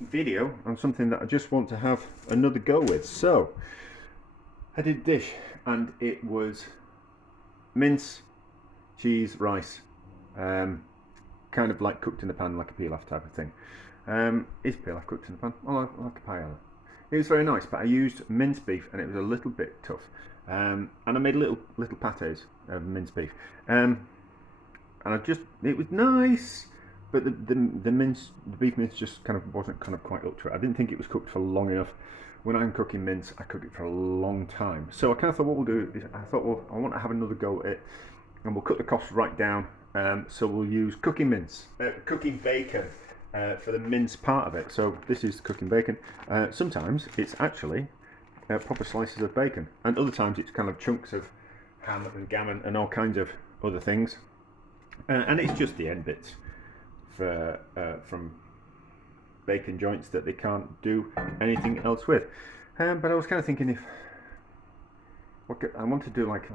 Video on something that I just want to have another go with. So I did a dish and it was mince, cheese, rice, kind of like cooked in the pan, like a pilaf type of thing. Is pilaf cooked in the pan? Oh, like a paella. It was very nice, but I used minced beef and it was a little bit tough. And I made little patties of minced beef. And it was nice, but the beef mince just kind of wasn't kind of quite up to it. I didn't think it was cooked for long enough. When I'm cooking mince, I cook it for a long time. So I kind of thought what we'll do is I thought, well, I want to have another go at it, and we'll cut the costs right down. So we'll use cooking bacon for the mince part of it. So this is cooking bacon. Sometimes it's actually proper slices of bacon, and other times it's kind of chunks of ham and gammon and all kinds of other things. And it's just the end bits from bacon joints that they can't do anything else with. But I was kind of thinking if I want to do like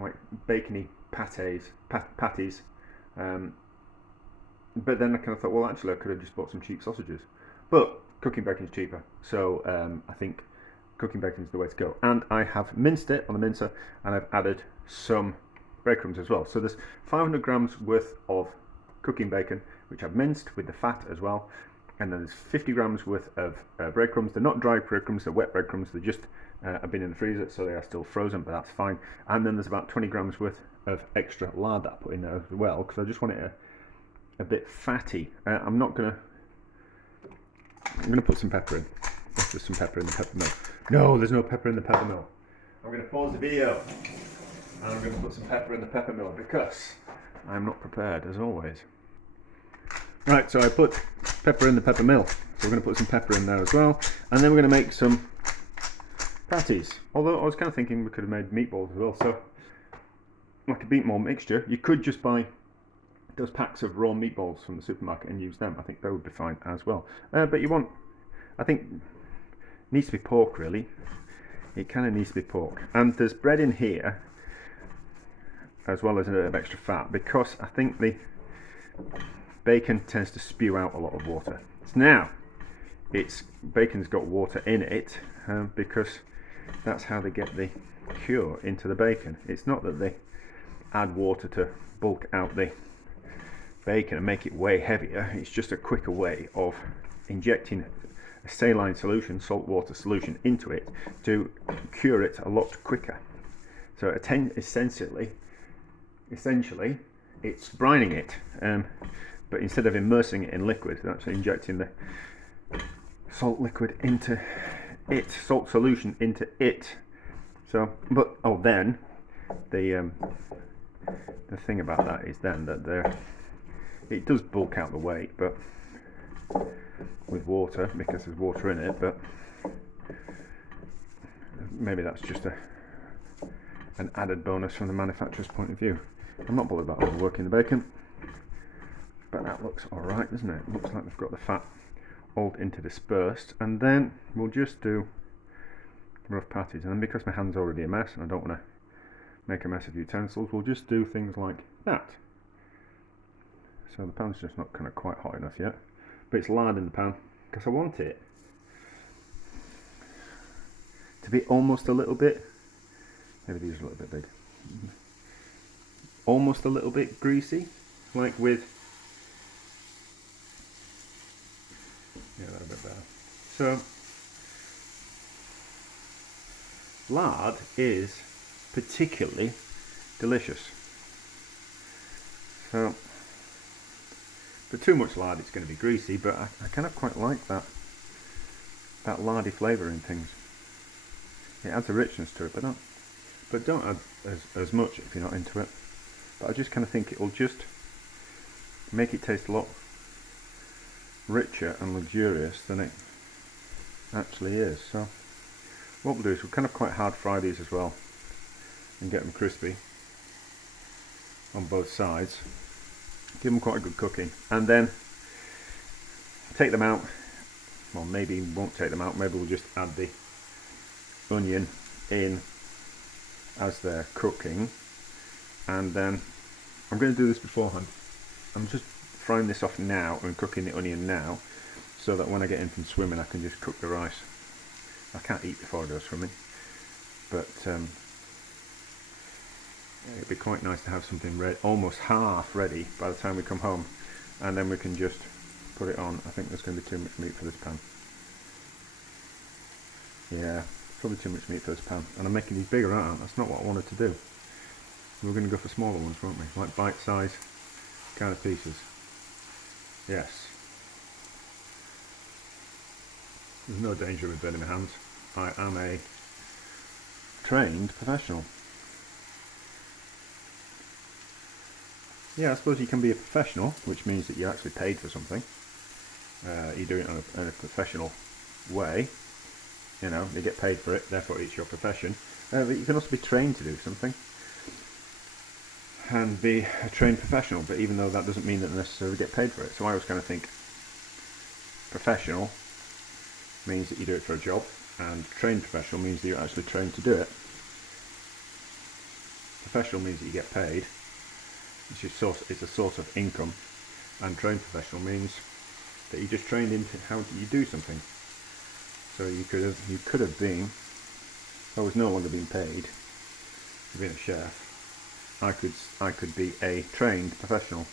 bacony patties. But then I kind of thought, well, actually, I could have just bought some cheap sausages. But cooking bacon is cheaper, so I think cooking bacon is the way to go. And I have minced it on the mincer, and I've added some breadcrumbs as well. So there's 500 grams worth of cooking bacon, which I've minced with the fat as well. And then there's 50 grams worth of breadcrumbs. They're not dry breadcrumbs, they're wet breadcrumbs. They just have been in the freezer, so they are still frozen, but that's fine. And then there's about 20 grams worth of extra lard that I put in there as well, because I just want it a bit fatty. I'm gonna put some pepper in. There's some pepper in the pepper mill. No, there's no pepper in the pepper mill. I'm gonna pause the video and I'm gonna put some pepper in the pepper mill because I'm not prepared as always. Right, so I put pepper in the pepper mill. So we're gonna put some pepper in there as well, and then we're gonna make some patties. Although I was kind of thinking we could have made meatballs as well. So like a meatball mixture, you could just buy those packs of raw meatballs from the supermarket and use them. I think they would be fine as well. But I think needs to be pork really. It kind of needs to be pork. And there's bread in here as well as a bit of extra fat, because I think the bacon tends to spew out a lot of water. So now bacon's got water in it because that's how they get the cure into the bacon. It's not that they add water to bulk out the bacon and make it way heavier. It's just a quicker way of injecting a saline solution, salt water solution, into it to cure it a lot quicker. So essentially it's brining it, but instead of immersing it in liquid, they're actually injecting the salt liquid into it, salt solution into it. So, then the thing about that is then that it does bulk out the weight, but with water, because there's water in it. But maybe that's just an added bonus from the manufacturer's point of view. I'm not bothered about overworking the bacon, but that looks alright, doesn't it? Looks like they've got the fat all interdispersed, and then we'll just do rough patties. And then because my hand's already a mess and I don't want to make a mess of utensils, we'll just do things like that. So the pan's just not kind of quite hot enough yet, but it's lard in the pan because I want it to be almost a little bit, maybe these are a little bit big, almost a little bit greasy, like with, yeah, that's a bit better. So lard is particularly delicious. So for too much lard it's going to be greasy, but I kind of quite like that lardy flavour in things. It adds a richness to it, but don't add as much if you're not into it. But I just kind of think it will just make it taste a lot richer and luxurious than it actually is. So what we'll do is we'll kind of quite hard fry these as well and get them crispy on both sides. Give them quite a good cooking, and then take them out. Well, maybe we won't take them out, maybe we'll just add the onion in as they're cooking. And then I'm going to do this beforehand. I'm just frying this off now and cooking the onion now, so that when I get in from swimming I can just cook the rice. I can't eat before I go swimming, but it'd be quite nice to have something almost half ready by the time we come home, and then we can just put it on. I think there's going to be too much meat for this pan. Yeah, probably too much meat for this pan, and I'm making these bigger, aren't I? That's not what I wanted to do. We're going to go for smaller ones, won't we? Like bite-size kind of pieces. Yes. There's no danger with burning my hands. I am a trained professional. Yeah, I suppose you can be a professional, which means that you're actually paid for something. You do it in a professional way. You know, you get paid for it, therefore it's your profession. But you can also be trained to do something and be a trained professional, but even though that doesn't mean that you necessarily get paid for it. So I always kind of think professional means that you do it for a job, and trained professional means that you're actually trained to do it. Professional means that you get paid, it's a source of income, and trained professional means that you just trained into how you do something. So you could have been, if I was no longer being paid for being a chef, I could be a trained professional.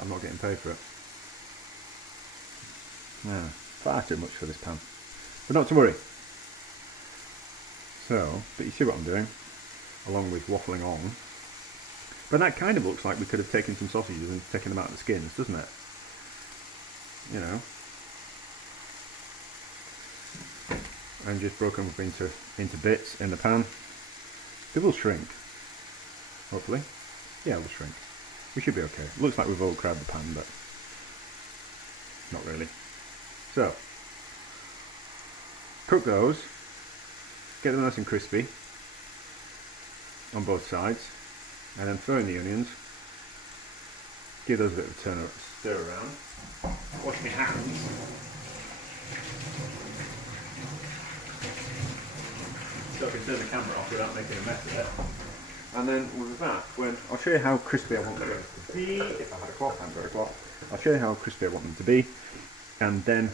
I'm not getting paid for it. No, far too much for this pan. But not to worry. So, but you see what I'm doing, along with waffling on. But that kind of looks like we could have taken some sausages and taken them out of the skins, doesn't it? You know. And just broken up into bits in the pan. They will shrink, hopefully. Yeah, they'll shrink. We should be okay. Looks like we've overcrowded the pan, but not really. So, cook those, get them nice and crispy on both sides, and then throw in the onions, give those a bit of a stir around, wash my hands. So I can turn the camera off without making a mess of it. And then with that, I'll show you how crispy I want them to be. If I had a cloth, I haven't got a cloth. I'll show you how crispy I want them to be, and then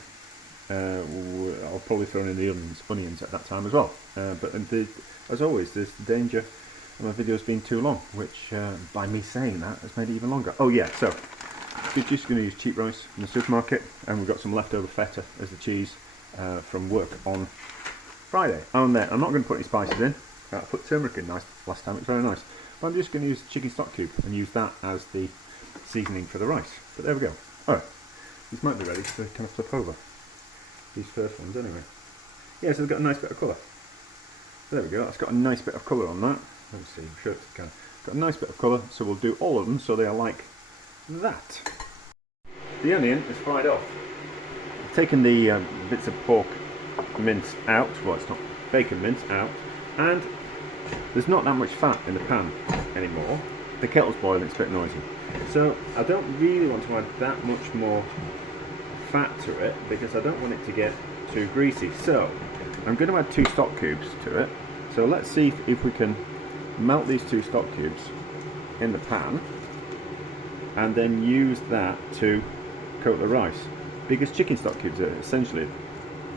I'll probably throw in the onions at that time as well. But as always, there's the danger of my videos being too long, which by me saying that has made it even longer. Oh yeah, so we're just going to use cheap rice from the supermarket, and we've got some leftover feta as the cheese from work on Friday. I'm not going to put any spices in. I put turmeric in last time, it's very nice. But I'm just going to use chicken stock cube and use that as the seasoning for the rice. But there we go. Alright, these might be ready to kind of flip over. These first ones anyway. Yeah, so they've got a nice bit of colour. There we go, that's got a nice bit of colour on that. Let's see, I'm sure it's got a nice bit of colour, so we'll do all of them so they are like that. The onion is fried off. I've taken the bits of pork minced out, well it's not, bacon mince out, and there's not that much fat in the pan anymore. The kettle's boiling, it's a bit noisy. So I don't really want to add that much more fat to it because I don't want it to get too greasy. So I'm going to add 2 stock cubes to it. So let's see if we can melt these 2 stock cubes in the pan and then use that to coat the rice. Because chicken stock cubes are essentially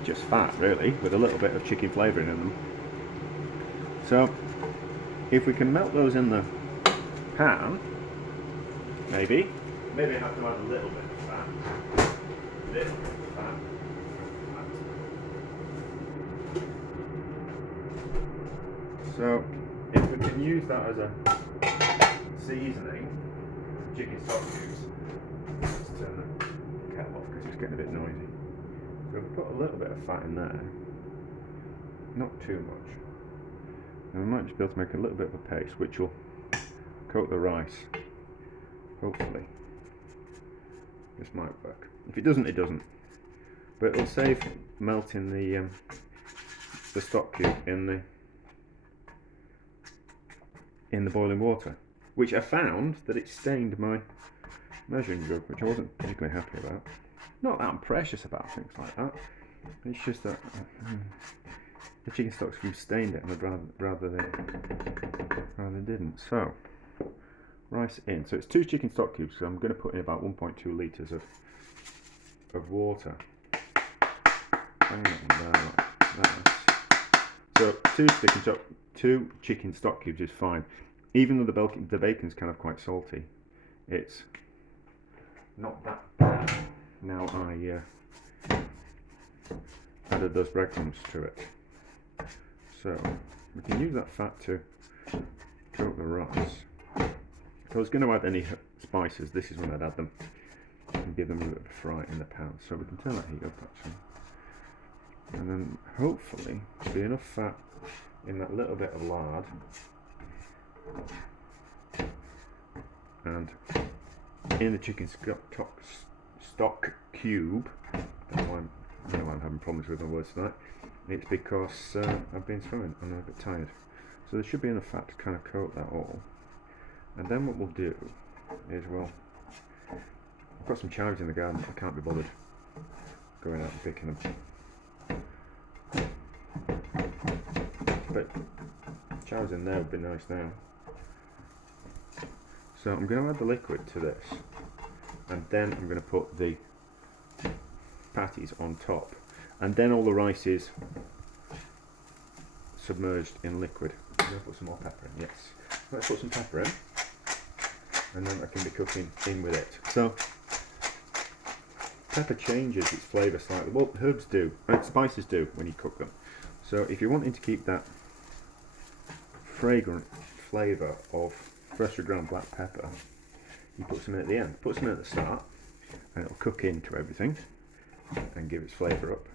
just fat really, with a little bit of chicken flavouring in them. So if we can melt those in the pan, maybe I have to add a little bit of fat. So if we can use that as a seasoning, chicken stock cubes. Let's turn the kettle off because it's getting a bit noisy. So we've put a little bit of fat in there, not too much. And we might just be able to make a little bit of a paste which will coat the rice, hopefully. This might work. If it doesn't, it doesn't. But it'll save melting the stock cube in the boiling water, which I found that it stained my measuring jug, which I wasn't particularly happy about. Not that I'm precious about things like that. It's just that the chicken stock cube stained it, and I'd rather they didn't. So rice in. So it's 2 chicken stock cubes. So I'm going to put in about 1.2 litres of of water. Bang that down like that. So two chicken stock cubes is fine. Even though the bacon's kind of quite salty, it's not that bad. Now I added those breadcrumbs to it. So we can use that fat to coat the rice. If I was going to add any spices, this is when I'd add them and give them a bit of a fry in the pan. So we can turn that heat up actually. And then hopefully there'll be enough fat in that little bit of lard and in the chicken stock cube. I don't know why I'm having problems with my words tonight. It's because I've been swimming and I'm a bit tired. So there should be enough fat to kind of coat that all. And then what we'll do is I've got some chives in the garden. I can't be bothered going out and picking them. But chives in there would be nice now. So I'm going to add the liquid to this, and then I'm going to put the patties on top, and then all the rice is submerged in liquid. I'm going to put some more pepper in, yes. Let's put some pepper in, and then I can be cooking in with it. So pepper changes its flavour slightly. Well, herbs do, and spices do when you cook them. So if you're wanting to keep that fragrant flavour of freshly ground black pepper, you put some in at the end. Put some in at the start, and it'll cook into everything and give its flavour up.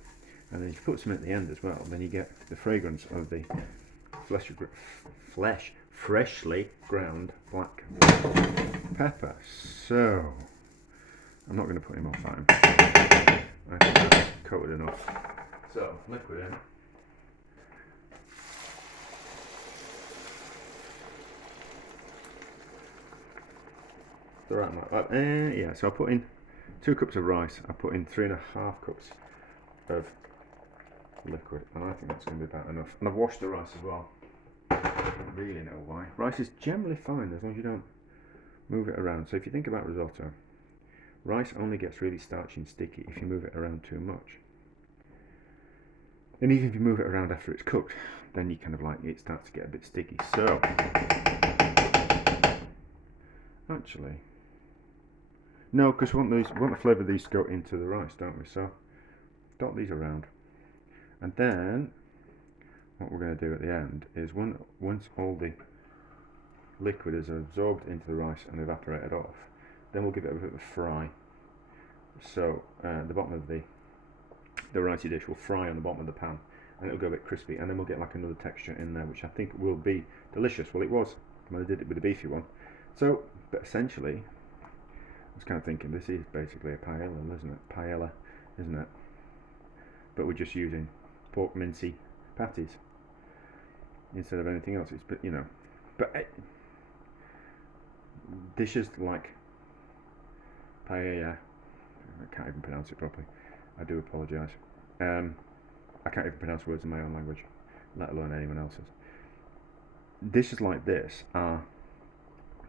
And then if you put some at the end as well, then you get the fragrance of the freshly ground black pepper. So I'm not going to put any more fat in. I think that's coated enough. So liquid in. The right amount. Yeah, so I put in 2 cups of rice. I put in 3.5 cups of liquid, and I think that's going to be about enough. And I've washed the rice as well. I don't really know why. Rice is generally fine as long as you don't move it around. So if you think about risotto, rice only gets really starchy and sticky if you move it around too much. And even if you move it around after it's cooked, then you kind of like it starts to get a bit sticky. So actually, no, because we want the flavour of these to go into the rice, don't we? So dot these around, and then what we're going to do at the end is once all the liquid is absorbed into the rice and evaporated off, then we'll give it a bit of a fry. So the bottom of the ricey dish will fry on the bottom of the pan, and it'll go a bit crispy, and then we'll get like another texture in there, which I think will be delicious. Well, it was when I did it with the beefy one. So, but essentially, I was kind of thinking this is basically a paella, isn't it? But we're just using pork mincy patties instead of anything else. It's dishes like paella. I can't even pronounce it properly. I do apologise. I can't even pronounce words in my own language, let alone anyone else's. Dishes like this are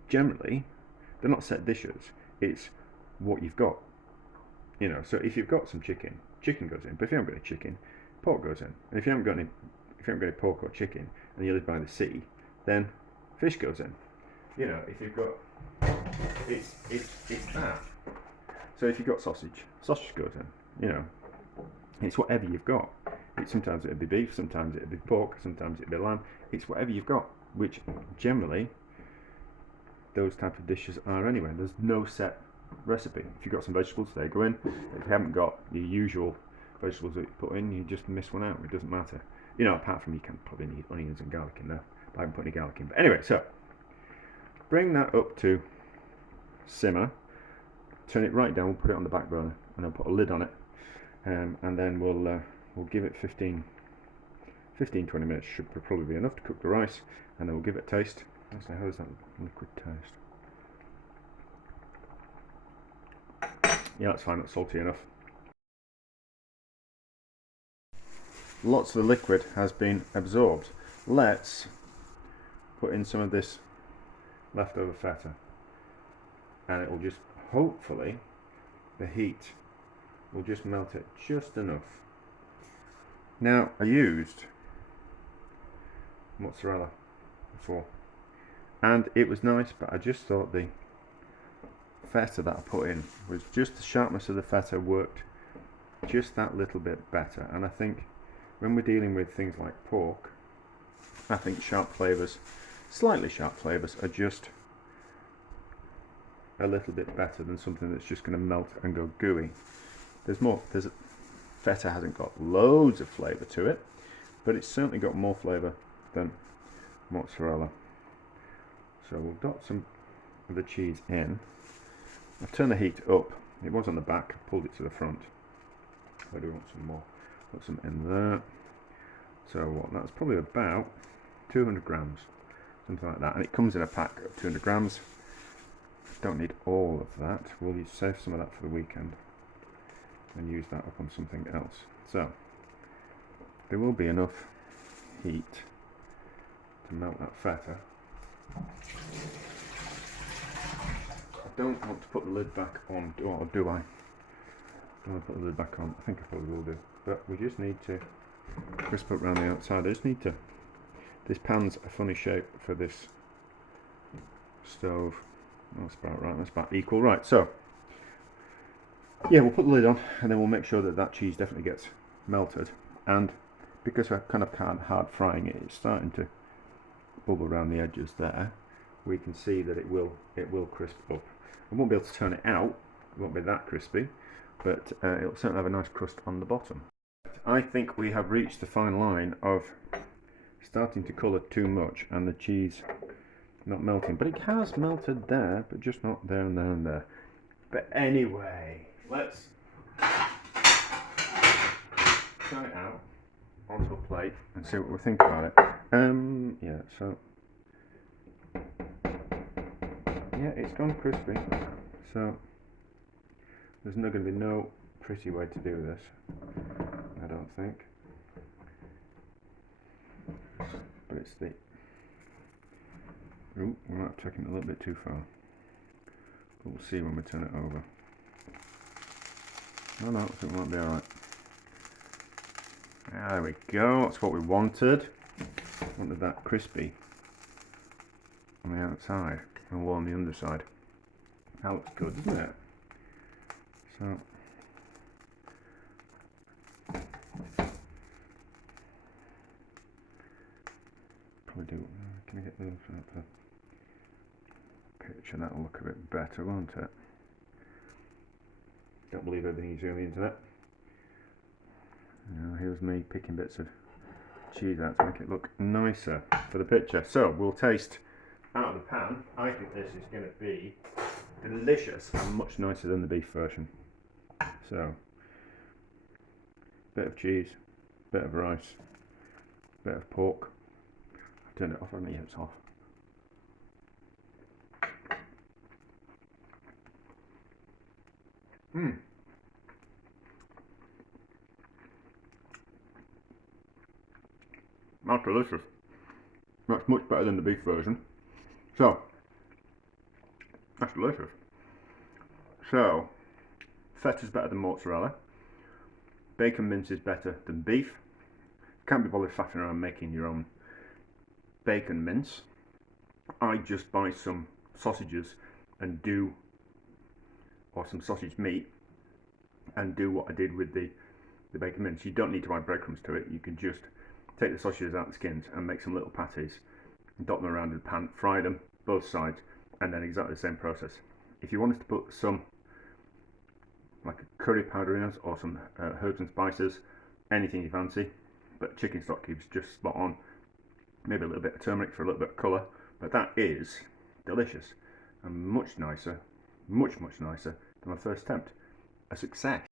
generally, they're not set dishes. It's what you've got. So if you've got some chicken goes in. But if you haven't got any chicken, pork goes in. And if you haven't got any pork or chicken, and you live by the sea, then fish goes in. If you've got, it's that. So if you've got sausage goes in. It's whatever you've got. Sometimes it'd be beef, sometimes it'd be pork, sometimes it'd be lamb. It's whatever you've got, which generally those type of dishes are anyway. There's no set recipe. If you've got some vegetables, they go in. If you haven't got your usual vegetables that you put in, you just miss one out. It doesn't matter. Apart from you can probably need onions and garlic in there. I haven't put any garlic in. But anyway, so bring that up to simmer. Turn it right down. We'll put it on the back burner, and then put a lid on it. And then we'll give it 15-20 minutes. Should probably be enough to cook the rice, and then we'll give it a taste. Actually, how does that liquid taste? Yeah, that's fine. That's salty enough. Lots of the liquid has been absorbed. Let's put in some of this leftover feta, and it will just hopefully the heat will just melt it just enough. Now, I used mozzarella before, and it was nice, but I just thought the feta that I put in was just the sharpness of the feta worked just that little bit better. And I think when we're dealing with things like pork, I think sharp flavours, slightly sharp flavours, are just a little bit better than something that's just going to melt and go gooey. Feta hasn't got loads of flavour to it, but it's certainly got more flavour than mozzarella. So we'll dot some of the cheese in. I've turned the heat up. It was on the back, I pulled it to the front. I do want some more. Put some in there. So what? That's probably about 200 grams, something like that. And it comes in a pack of 200 grams. Don't need all of that. We'll save some of that for the weekend and use that up on something else. So there will be enough heat to melt that feta. I don't want to put the lid back on, or do I? Do I put the lid back on? I think I probably will do. But we just need to crisp up around the outside. I just need to. This pan's a funny shape for this stove. That's about right. That's about equal. Right. So yeah, we'll put the lid on, and then we'll make sure that that cheese definitely gets melted. And because we're kind of hard frying it, it's starting to bubble around the edges there. We can see that it will crisp up. I won't be able to turn it out. It won't be that crispy, but it'll certainly have a nice crust on the bottom. I think we have reached the fine line of starting to colour too much and the cheese not melting, but it has melted there, but just not there and there and there. But anyway, let's turn it out onto a plate and see what we think about it. Yeah, so yeah, it's gone crispy, so there's not going to be no pretty way to do this, I don't think. But it's the... Ooh, we might have taken it a little bit too far. But we'll see when we turn it over. No, I think it might be alright. There we go, that's what we wanted. Wanted that crispy on the outside and warm on the underside. That looks good, doesn't it? So probably do. Can I get the picture? That'll look a bit better, won't it? Don't believe everything you see on the internet. Here's me picking bits of cheese out to make it look nicer for the picture. So we'll taste out of the pan. I think this is going to be delicious and much nicer than the beef version. So, bit of cheese, bit of rice, bit of pork. I've turned it off, haven't I? Yeah, it's off. That's delicious. That's much better than the beef version. So, that's delicious. So, feta's better than mozzarella. Bacon mince is better than beef. Can't be bothered faffing around making your own bacon mince. I just buy some sausages and do, or some sausage meat, and do what I did with the bacon mince. You don't need to add breadcrumbs to it. You can just take the sausages out of the skins and make some little patties, and dot them around in the pan, fry them both sides, and then exactly the same process. If you wanted to put some like a curry powder in it, or some herbs and spices, anything you fancy, but chicken stock cubes just spot on. Maybe a little bit of turmeric for a little bit of colour, but that is delicious and much nicer, much nicer than my first attempt. A success.